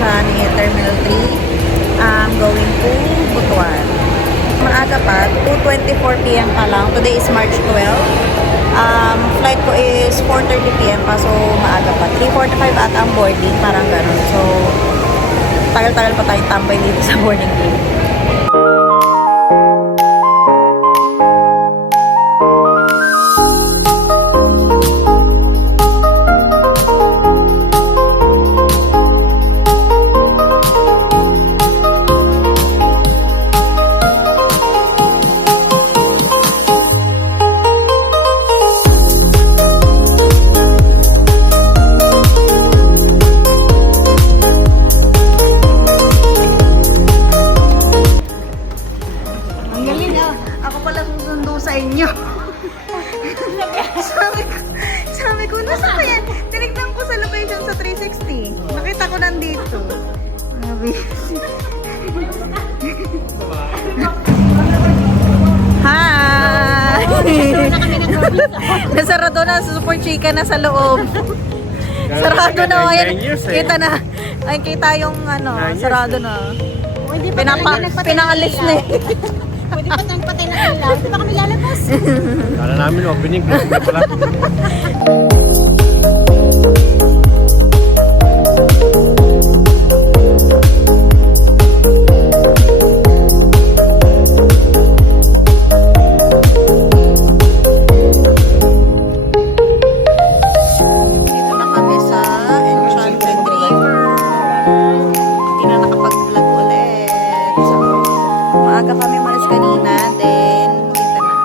sa Terminal 3. Going to Butuan. Maaga pa, 2:24 p.m. pa lang. Today is March 12. Flight ko is 4:30 p.m. pa, so maaga pa. 3:45 at ang boarding, parang ganun. So, tagal-tagal pa tayong tambay dito sa boarding gate. Sabi ko, nasa ko yan? Tinignan ko sa location sa 360. Nakita ko nandito. Hi! Nasarado na sa Super Chica na sa loob. Sarado na. Ayan, kita na. Ay, kita yung ano, sarado na. Pinangalis na eh. Pwede pa tayong patay na ilaw. Di ba kami lalabas? Kala namin opening close na pala. Dito na kami sa Enchanted River. Hindi na nakapag-vlog ulit. So, maaga kami malas kanina. Then, dito na.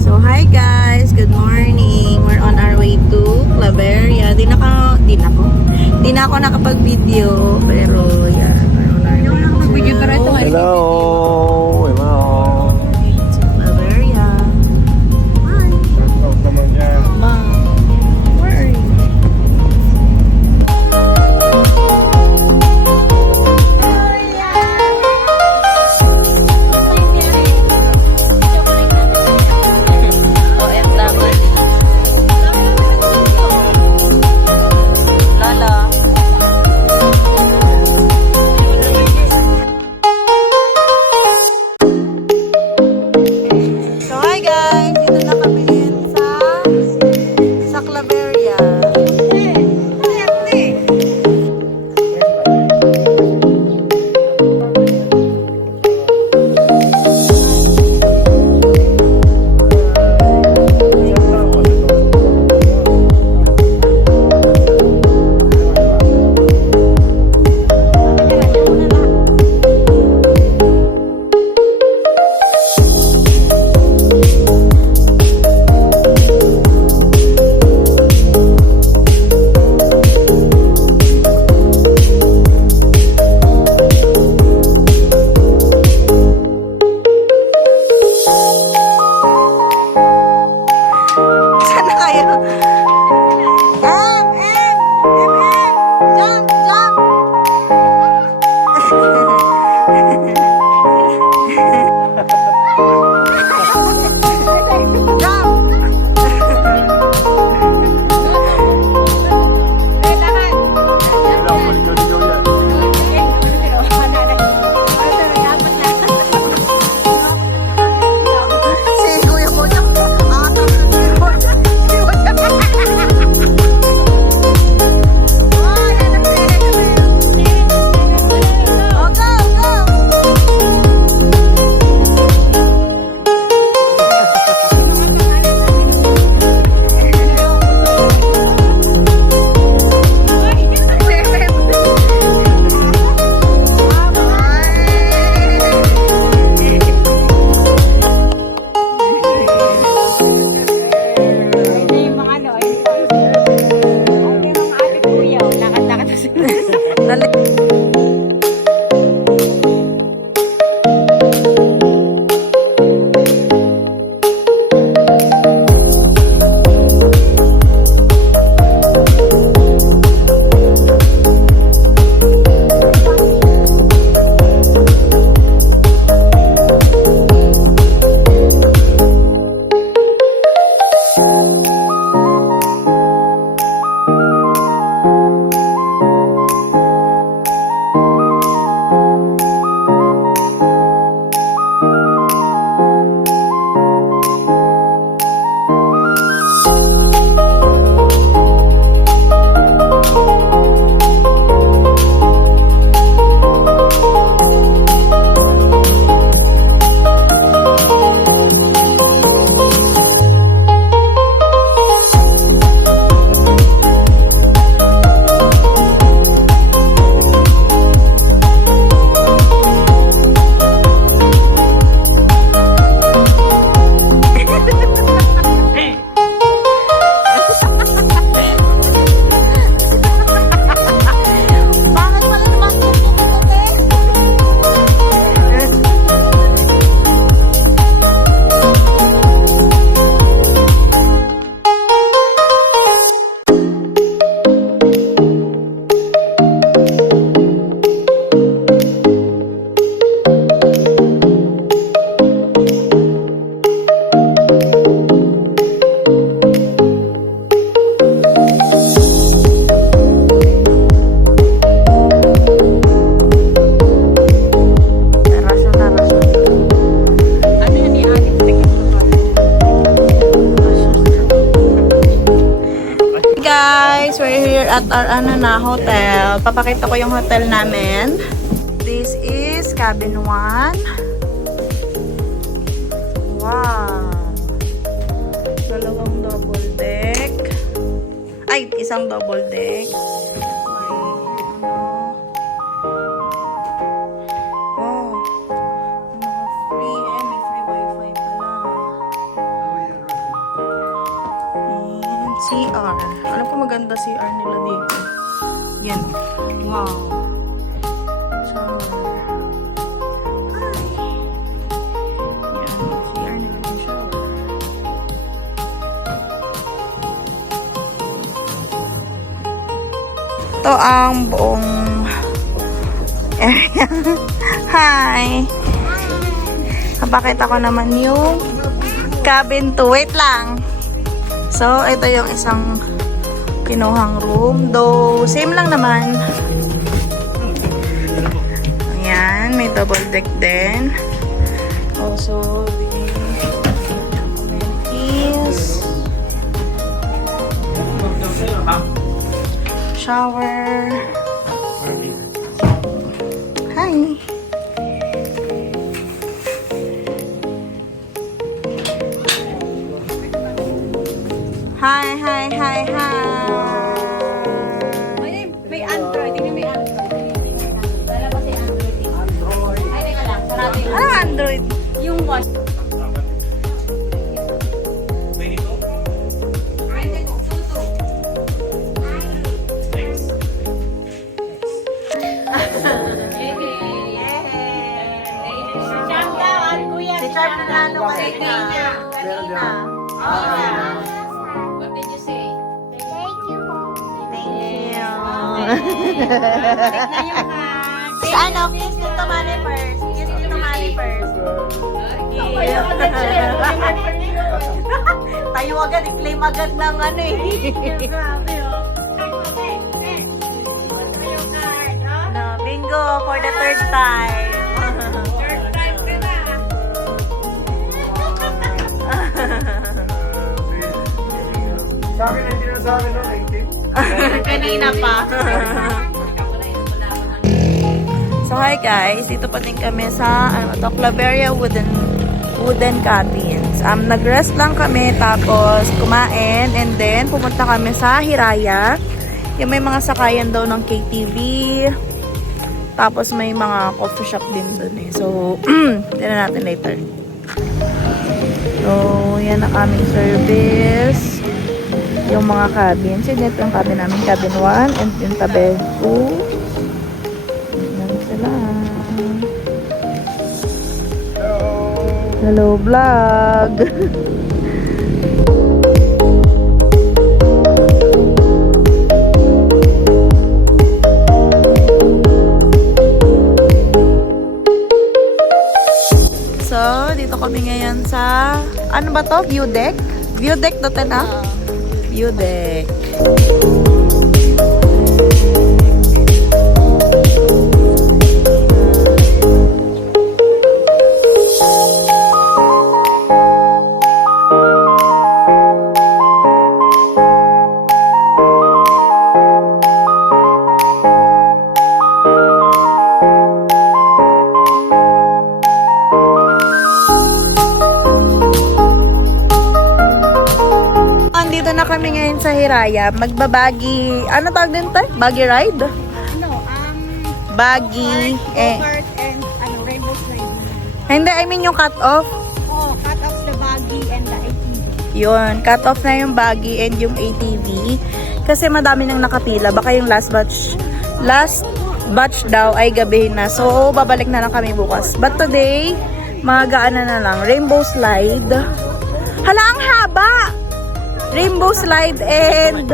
So, hi guys. Good morning. We're on our way to Claveria. Di na ako nakapag-video. Pero, yan. Hello! Hello! Claveria. Hi. Out naman yan. Mom, where are you? Lala. here at our hotel. Papakita ko yung hotel namin. This is cabin 1. Wow. Dalawang double deck. Ay, isang double deck. CR. Ano po maganda CR nila dito? Yan. Wow. Shower. Hi. Yan. CR nila yung shower. Ito ang buong area. Hi. Kapakita ko naman yung cabin 2. Wait lang. So, ito yung isang kinuhang room. Though, same lang naman. Ayan, may double deck din. Also, the amenities. Shower. Hi. Hi, hi, hi, hi. May Android. Tingnan may Android. Dala pa si Android. Ay, teka lang. Sarado yung Ano Android? yung watch. Si Charm na lalo kanina. What did you say? Thank you. Balik na yung Si ano, kiss to tumali first. Kiss to tumali first. Tayo agad, i-claim agad ng ano eh. Grabe oh. No, bingo for the third time. Third time ka na. Sa akin, hindi na sa akin, no? 19. Kanina pa. So hi guys, dito pa din kami sa Claveria wooden cabins. Nag-rest lang kami tapos kumain and then pumunta kami sa Hiraya. Yung may mga sakayan daw ng KTV. Tapos may mga coffee shop din dun eh. So, tignan natin later. So, yan ang aming service. Yung mga cabins. Yun ito yung cabin namin. Cabin 1 and yung tabi 2. Hello vlog. So, dito kami ngayon sa ano ba to? View deck? View deck to na? View deck. Andito na kami ngayon sa Hiraya. Magbabagi, ano tawag din tayo? Buggy ride? Ano, Buggy. go-kart and rainbow slide. Hindi, I mean yung cut off. Oh, cut off the buggy and the ATV. Yun, cut off na yung buggy and yung ATV. Kasi madami nang nakapila. Baka yung last batch daw ay gabihin na. So, babalik na lang kami bukas. But today, magaan na lang. Rainbow slide. Hala, ang haba! Rainbow slide and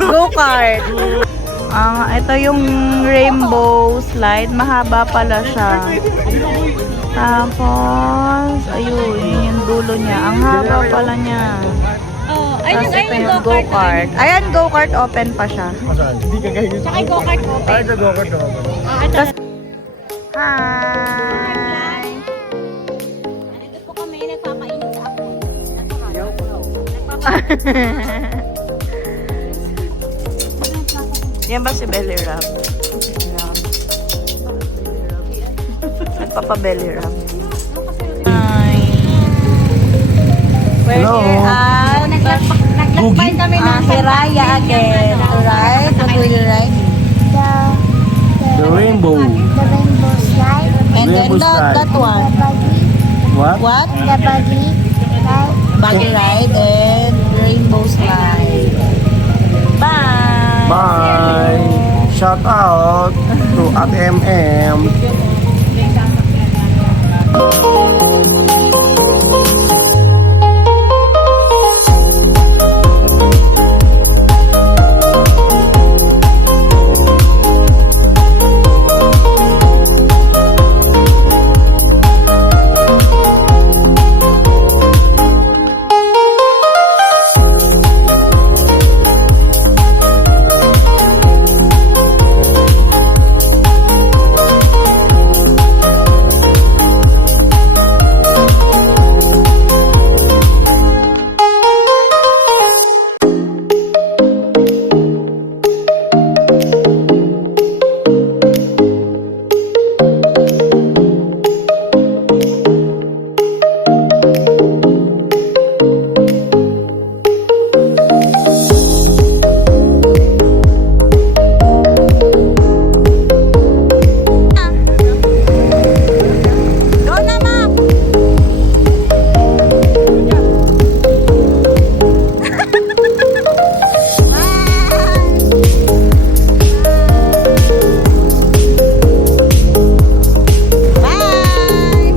go-kart. Ito yung rainbow slide. Mahaba pala siya. Tapos, ayun, yun yung dulo niya. Ang haba pala niya. Oh, Tapos ito yung go-kart. Ayan, go-kart open pa siya. Hindi ka ganyan. Tsaka yung go-kart open. Ay, go-kart open. Tapos, hi! Nandito po kami, nagpapainit sa ako. Yan ba si Belly Rub? Nagpapa-belly rub. Hi. We're Hello. here at Naglakbay kami ng Hiraya again. Alright? What will you ride? The rainbow. The rainbow slide. And then Rainbow slide. that The one. buggy. What? What? The buggy slide. Buggy ride and rainbow slide. Bye! Bye. Shout out to Ate MM. Go na, ma'am! Bye!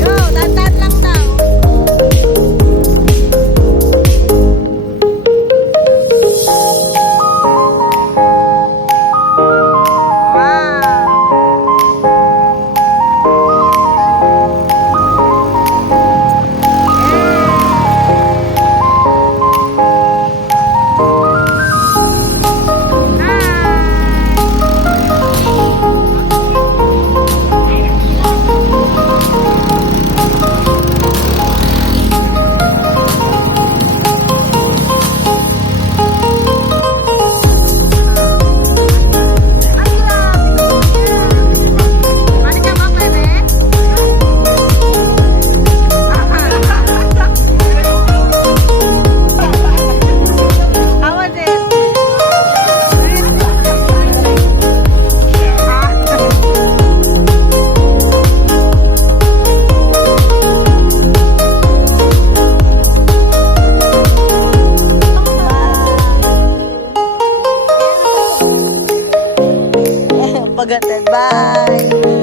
Go, dandan lang daw. Wow! Mari ka ba, bebe? How was it? Pagdating, bye!